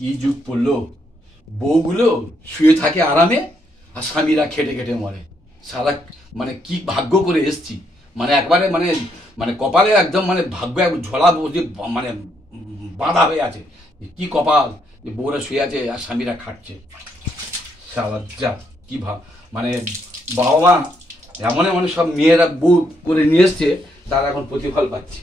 কি যুগ পড়লো, বউগুলো শুয়ে থাকে আরামে আর স্বামীরা খেটে খেটে মরে। সারা মানে কি ভাগ্য করে এসছি, মানে একবারে মানে মানে কপালে একদম মানে ভাগ্য ঝোলা যে মানে বাঁধা হয়ে আছে। কি কপাল যে বউরা শুয়ে আছে আর স্বামীরা খাটছে। সারা যা কি মানে বাবা মা এমন এমন সব মেয়েরা বউ করে নিয়ে এসছে, তারা এখন প্রতিফল পাচ্ছে।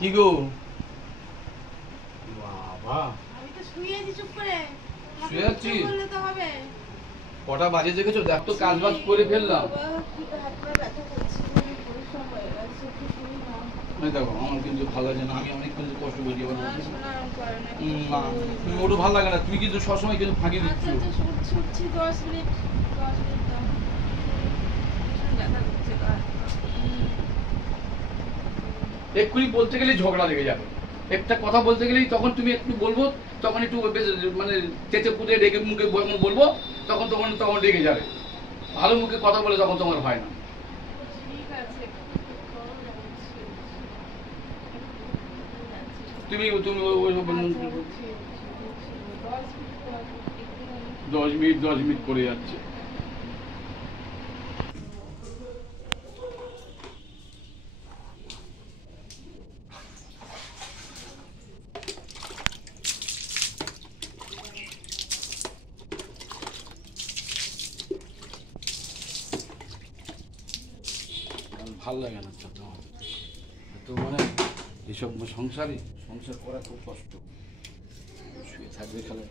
কি গো বাবা, আমি তো শুয়ে আছি চুপ করে। শুয়ে আছিস? বললে তো হবে। কটা বাজে দেখেছো? দেখ তো কাজ বাজ করে ফেললাম। দেখো আমার কিন্তু ভালো লাগে না, আমি অনেক কিন্তু কষ্ট করি। না তুমি ওটা ভালো লাগে না, তুমি কিন্তু সবসময় কিন্তু ফাঁকি দিচ্ছ। এক্ষুনি বলতে গেলেই ঝগড়া লেগে যাবে, একটা কথা বলতে গেলেই তখন তুমি একটু বলবো, তখন একটু মানে চেঁচে পুঁতে রেগে মুখে বলবো, তখন তখন তখন রেগে যাবে। ভালো মুখে কথা বলে তখন তোমার হয় না। তুমি তুমি 10 মিনিট করে যাচ্ছে। ভাল লাগে না তো, মানে এসব সংসার করা খুব কষ্ট। শুয়ে থাকবে খেলে।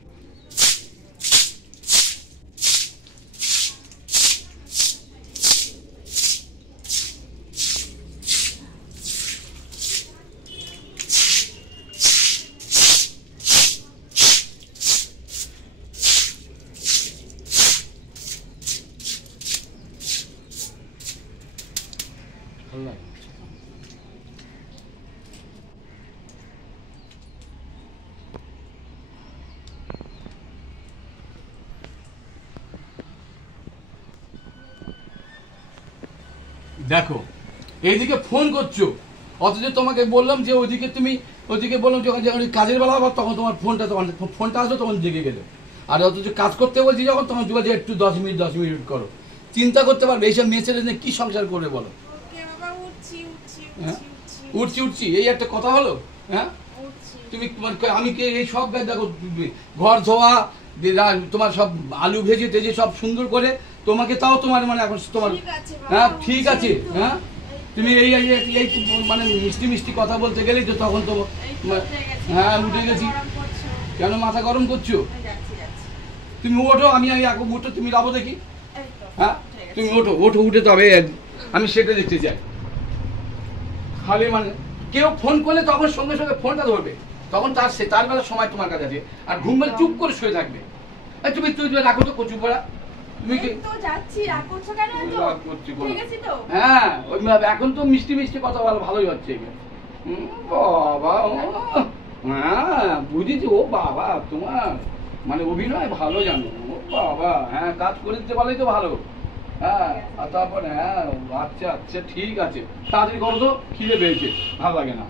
ভাল লাগে। দেখো এইদিকে ফোন করছো, অথচ তোমাকে বললাম যে ওইদিকে বললাম যখন কাজের বেলা আবার তখন তোমার ফোনটা আসলো তখন জেগে গেলে। আর অথচ কাজ করতে বলছি যখন তখন যে একটু 10 মিনিট করো। চিন্তা করতে পারবে এইসব মেয়ে ছেলে কি সংসার করবে বলো? হ্যাঁ উঠছি এই একটা কথা হলো? হ্যাঁ তুমি আমি কি এই সব দেখো, ঘর ধোয়া তোমার সব আলু ভেজে টেজে সব সুন্দর করে তোমাকে, তাও তোমার মানে এখন তোমার হ্যাঁ ঠিক আছে। হ্যাঁ তুমি এই মানে মিষ্টি মিষ্টি কথা বলতে গেলেই তো তখন তো হ্যাঁ উঠে গেছি। কেন মাথা গরম করছো? তুমি ওঠো, আমি উঠো, তুমি যাবো দেখি। হ্যাঁ তুমি ওঠো উঠে তবে আমি সেটা দেখতে চাই। খালি মানে কেউ ফোন করলে তখন সঙ্গে সঙ্গে ফোনটা ধরবে, তখন তার বেলার সময় তোমার কাছে আছে। আর ঘুম বেলা চুপ করে শুয়ে থাকবে। তুমি তুই রাখো তো কচু পড়া, তুমি কি এই তো যাচ্ছি, রাগ করছো কেন এত? রাগ করছি বলো? ঠিক আছে তো? হ্যাঁ ওই এখন তো মিষ্টি মিষ্টি কথা বলা ভালোই হচ্ছে এখানে। বাবা ও হ্যাঁ বুঝেছি, ও বাবা তোমার মানে অভিনয় ভালো জানো, ও বাবা হ্যাঁ কাজ করে দিতে পারলেই তো ভালো। হ্যাঁ আর তারপরে হ্যাঁ আচ্ছা আচ্ছা ঠিক আছে, তাড়াতাড়ি করো তো, খিদে পেয়েছে, ভালো লাগে না।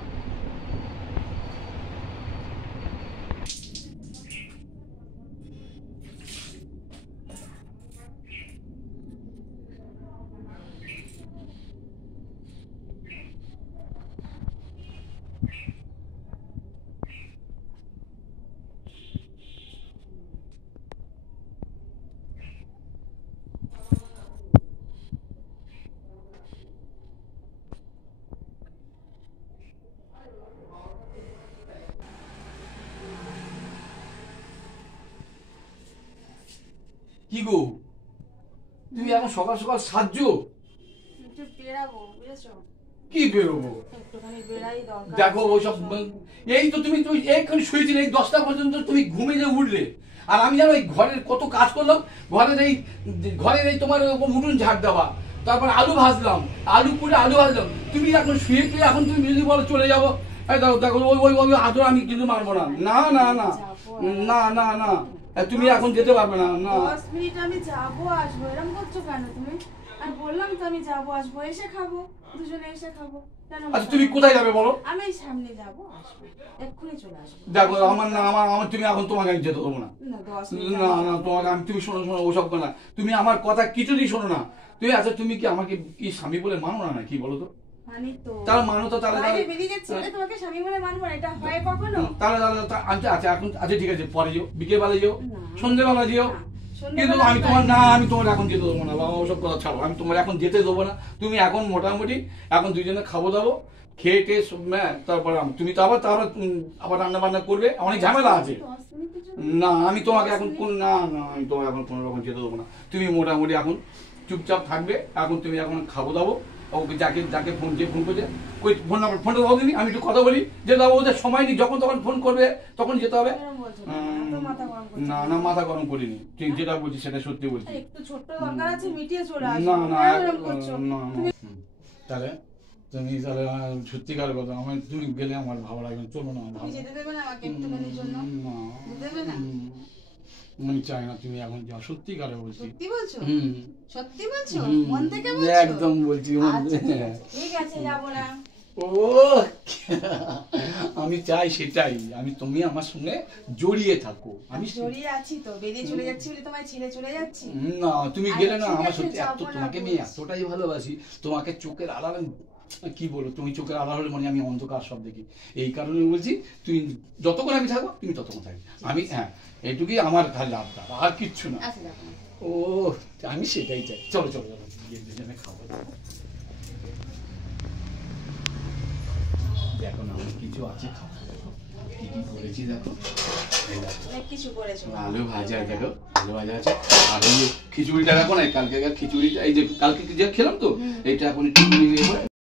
কি গো তুমি এখন সকাল সকাল সাজছো? একটু বেরাবো, বুঝেছো? কি বেরোবো? একটুখানি বেরাই দরকার। দেখো ওইসব এই তো তুমি তুমি এইখানে শুয়েছিলে, এই 10টা পর্যন্ত তুমি ঘুমে যে উঠলে, আর আমি জানো এই ঘরের কত কাজ করলাম, ঘরের এই তোমার উঠুন ঝাড় দেওয়া, তারপর আলু ভাজলাম, আলু পুড়ে আলু ভাজলাম, তুমি এখন শুয়ে পেয়ে এখন তুমি যদি বলো চলে যাবো, এই দেখো দেখো ওই ওই ওই আদর আমি কিন্তু মানবো না, না না না না না না তুমি এখন যেতে পারবে না, না 10 মিনিট আমি যাবো আসবো, এরকম করছো কেন তুমি? আর বললাম তো আমি যাবো আসবো, এসে খাবো, দুজনে এসে খাবো। কেন? আচ্ছা তুমি কোথায় যাবে বলো? আমি এই সামনে যাবো, আসবো, এক্ষুনি চলে আসবো। দেখো আমার না আমার তুমি এখন তোমাকে আমি যেতে দেবো না, না 10 মিনিট না না তোমাকে আমি, তুমি শোনো শোনো ওসব না, তুমি আমার কথা কিছুতেই শোনো না তুমি। আচ্ছা তুমি কি আমাকে কি স্বামী বলে মানো না কি বলো তো? মানি তো। তার মানো তো, তাহলে বাইরে বেরিয়ে যাচ্ছি বলে তোমাকে স্বামী বলে মানবো না, এটা হয় কখনো? তাহলে আচ্ছা আচ্ছা এখন আচ্ছা ঠিক আছে, পরে যেও, বিকেল বেলা যেও, না। সন্ধ্যেবেলা যেও, না, কিন্তু সন্ধ্যেবেলা আমি তোমার বাইরে। না আমি তোমার এখন যেতে দেবো না বাবা, ওসব কথা ছাড়ো, আমি তোমার এখন যেতে দেবো না। তুমি এখন মোটামুটি এখন দুজনে খাবো দাবো, খেয়ে টেয়ে তারপর তুমি তো আবার আবার রান্না বান্না করবে, অনেক ঝামেলা আছে। 10 মিনিটের জন্য? না আমি তোমাকে এখন না না আমি তোমাকে এখন কোনো রকম যেতে দেবো না। তুমি মোটামুটি এখন চুপচাপ থাকবে, এখন তুমি এখন খাবো দাবো, ওকে যাকে যাকে ফোন করছে কই ফোন নাম্বার ফোনটা দাও দিনি, আমি একটু কথা বলি, যে দাও ওদের সময় নেই, যখন তখন ফোন করবে তখন যেতে হবে। এরকম বলছো কেন? এত মাথা গরম করছো না কেন? না মাথা গরম করিনি, ঠিক যেটা বলছি সেটা সত্যি বলছি। একটু ছোট্ট দরকার আছে, মিটিয়ে চলে আসো। না না কেন এরকম করছো? না তাহলে তুমি তাহলে সত্যিকার কথা আমার, তুমি গেলে আমার ভালো লাগবে, চলো না তুমি ভালো যেতে দেবে না আমাকে একটুখানির জন্য? না যেতে দেবে না? আমি চাই না তুমি এখন যাও, সত্যিকারে বলছি। সত্যি বলছো? সত্যি বলছো? হুম, মন থেকে বলছো? একদম বলছি মন আচ্ছা, থেকে। ঠিক আছে যাবো না। ও আমি চাই সেটাই, তুমি আমার সঙ্গে জড়িয়ে থাকো। আমি জড়িয়ে আছি তো, বেরিয়ে চলে যাচ্ছি বলে তোমায় ছেড়ে চলে যাচ্ছি? না তুমি আচ্ছা, গেলে না ঠিক আমার আছে, সত্যি যাবো না তোমাকে আমি বলছি। এতটাই ভালোবাসি, তোমাকে চোখের আড়ালে কি বলো, তুমি চোখের আড়াল হলে মানে আমি অন্ধকার সব দেখি, এই কারণে বলছি তুমি যতক্ষণ আমি থাকবো তুমি ততক্ষণ থাকবে, আমি হ্যাঁ এইটুকুই আমার খালি আবদার, আর কিচ্ছু না। আচ্ছা যাবো না। ও আমি সেটাই চাই, চলো চলো চলো গিয়ে দুজনে খাবো। দেখো না আমি কিছু আছে খাবো, কি কি করেছি দেখো, এই দেখো অনেক কিছু করেছো। আলু ভাজা, দেখো আলু ভাজা আছে, আর এই খিচুড়িটা রাখো না, কালকে খিচুড়িটা এই যে কালকে যে খেলাম তো, এইটা এখন একটু